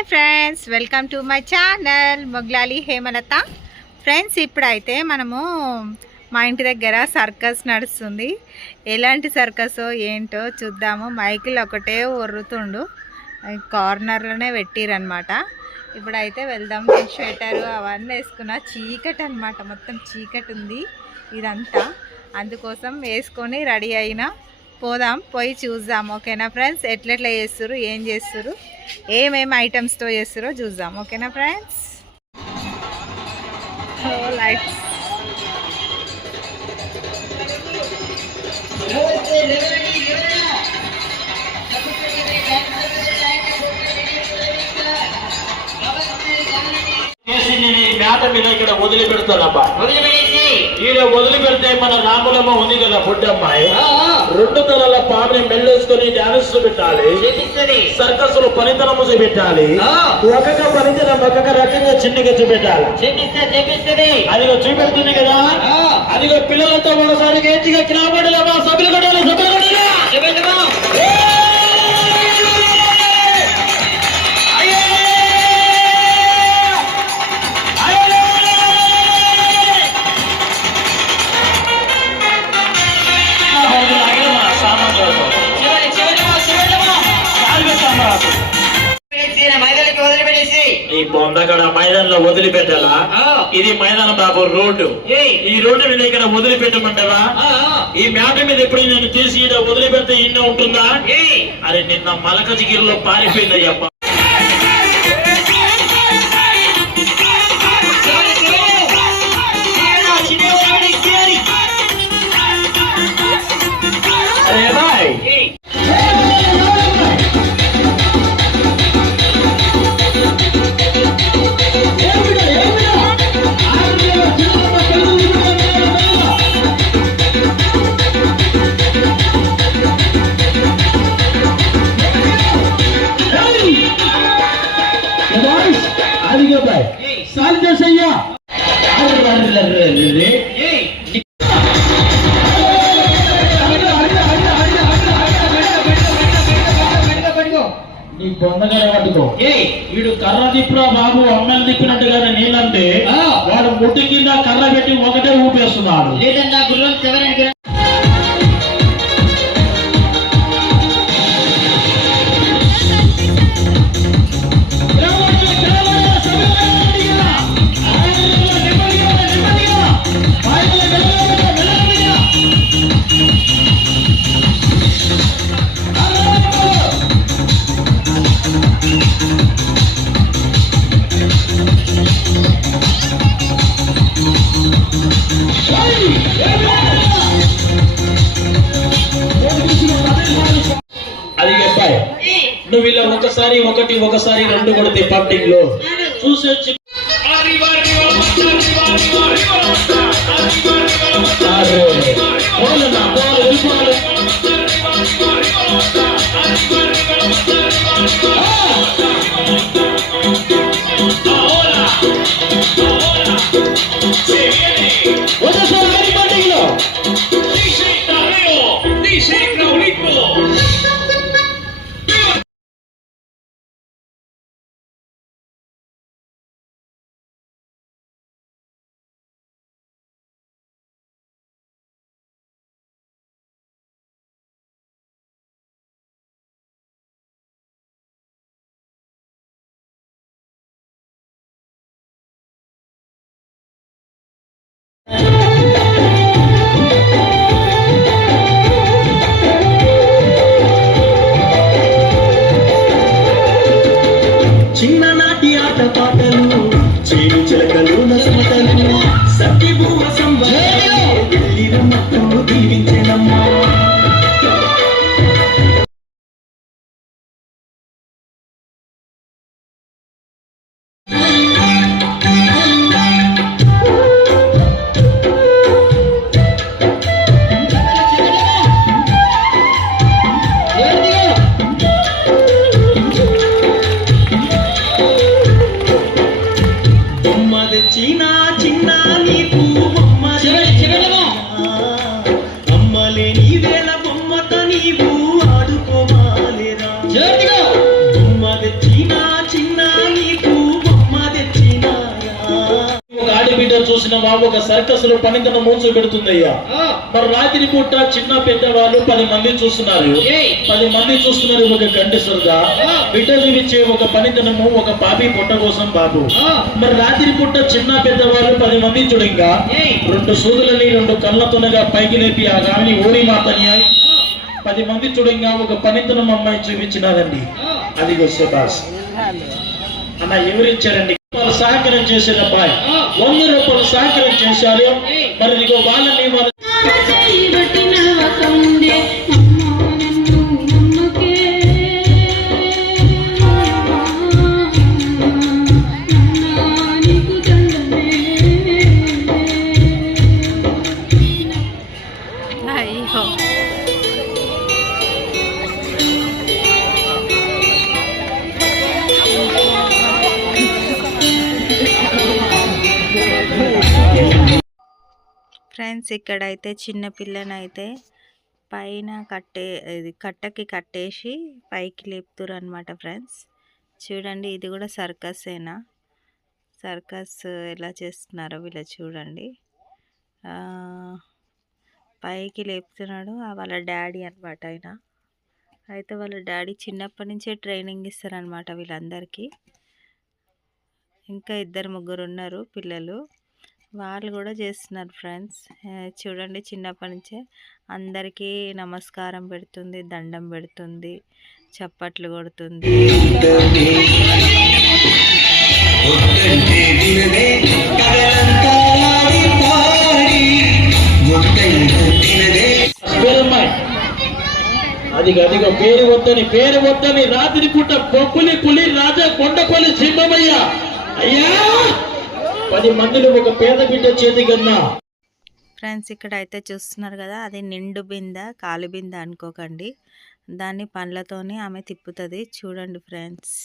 Hi friends, welcome to my channel Moglali Hemalatha. Friends, ఇప్పుడైతే మనము మా ఇంటి దగ్గర సర్కస్ నడుస్తుంది. ఎలాంటి సర్కసో ఏంటో చూద్దాము. మైకిల్ ఒకటే ఒర్రుతుండు, కార్నర్లోనే పెట్టిరనమాట. ఇప్పుడైతే వెళ్దాం. నేను స్వెటరు అవన్నీ వేసుకున్నా. చీకటి అనమాట, మొత్తం చీకటి ఉంది ఇదంతా. అందుకోసం వేసుకొని రెడీ అయినా పోదాం, పోయి చూద్దాం. ఓకేనా ఫ్రెండ్స్? ఎట్లెట్లా చేస్తారు, ఏం చేస్తారు, ఏమేమి ఐటమ్స్తో చేస్తారో చూద్దాం. ఓకేనా ఫ్రెండ్స్? లైట్స్ మేత మీద ఇక్కడ వదిలిపెడతానబ్బా. వదిలిపెడితే మన రాములమ్మ ఉంది కదా, బుడ్డమ్మాయి, 2 తలల పాపని మెల్లేసుకొని డాన్స్ పెట్టాలి. సర్కస్ లో పనితనము చూపెట్టాలి. ఒక్కొక్క పనితనం ఒక్కొక్క రకంగా చిన్నగా చూపెట్టాలి. అదిగో చూపెడుతుంది కదా, అదిగో పిల్లలతో మనసారి గేతిగా కిరాబడలేమా, సభ్యులు కట్టాలి, సభ్యులు కట్టాలి. ఈ బొందగడ మైదానంలో వదిలిపెట్టాలా? ఇది మైదానం బాబు, రోడ్డు. ఈ రోడ్డు మీద ఇక్కడ వదిలిపెట్టమంటారా? ఈ మ్యాట మీద ఎప్పుడు నేను తీసి ఇక్కడ వదిలిపెడితే ఇన్న ఉంటుందా? అరే నిన్న మలకజిగిరిలో పారిపోయిందయ్యప్ప. నీ బొందగా పట్టుకో. వీడు కర్ర తిప్పురా బాబు, అమ్మని తిప్పినట్టుగానే నీళ్ళంటే వాడు ముట్టు కింద కర్ర పెట్టి ఒకటే ఊపేస్తున్నాడు. లేదన్నా గుర్రం చివరికి నువ్వు ఇలా ఒకసారి 2 కొడితే పబ్లిక్ లో చూసి వచ్చి చిన్ననాటి ఆట పాటలు, చేడు చిలకలు, నసమతలు, సత్యభూమ సంబరం మొత్తం దీవించెనమ్మా. చిన్న నీకు అమ్మలేని చూసినవా ఒక సర్కస్ లో పనితనం మూర్చు పెడుతుందయ్యా. మరి రాత్రి పూట చిన్న పెద్ద వాళ్ళు 10 మంది చూస్తున్నారు. 10 మంది చూస్తున్నారు ఒక గంటసురుగా బిడ్డ చూపించే ఒక పనితనము ఒక బాబీ పొట్ట కోసం బాబు. మరి రాత్రి పూట చిన్న పెద్ద వాళ్ళు 10 మంది చూడంగా 2 సూదులని 2 కళ్ళతోనగా పైకి లేపి ఆ గాలిని ఓడి మాతని 10 మంది చూడంగా ఒక పనితనం అమ్మాయి చూపించినారండి. అదిగో శబాస్ అన్న ఎవరిచ్చారండి? వాళ్ళు సహకారం చేశారు అబ్బాయి, 100 రూపాయలు సహకారం చేశారు. మరి ఇదిగో వాళ్ళని అయ్యో ఫ్రెండ్స్ ఇక్కడైతే చిన్న పిల్లనైతే పైన కట్టకి కట్టేసి పైకి లేపుతారు అనమాట. ఫ్రెండ్స్ చూడండి, ఇది కూడా సర్కసేనా? సర్కస్ ఎలా చేస్తున్నారో వీళ్ళు చూడండి. పైకి లేపుతున్నాడు వాళ్ళ డాడీ అనమాట. అయితే వాళ్ళ డాడీ చిన్నప్పటి నుంచే ట్రైనింగ్ ఇస్తారనమాట వీళ్ళందరికీ. ఇంకా 2-3 ఉన్నారు పిల్లలు, వాళ్ళు కూడా చేస్తున్నారు. ఫ్రెండ్స్ చూడండి, చిన్నప్పటి నుంచే అందరికీ నమస్కారం పెడుతుంది, దండం పెడుతుంది, చప్పట్లు కొడుతుంది. అదిగో పేరు వద్దని రాత్రి పూట బొప్పులి పులి రాజా కొండపల్లి సింహమయ్య అయ్యా 10 మందిలో ఒక పేద బిడ్డ చేతి కన్నా. ఫ్రెండ్స్ ఇక్కడ అయితే చూస్తున్నారు కదా, అది నిండు బింద కాలు బింద అనుకోకండి, దాన్ని పండ్లతోని ఆమె తిప్పుతుంది. చూడండి ఫ్రెండ్స్.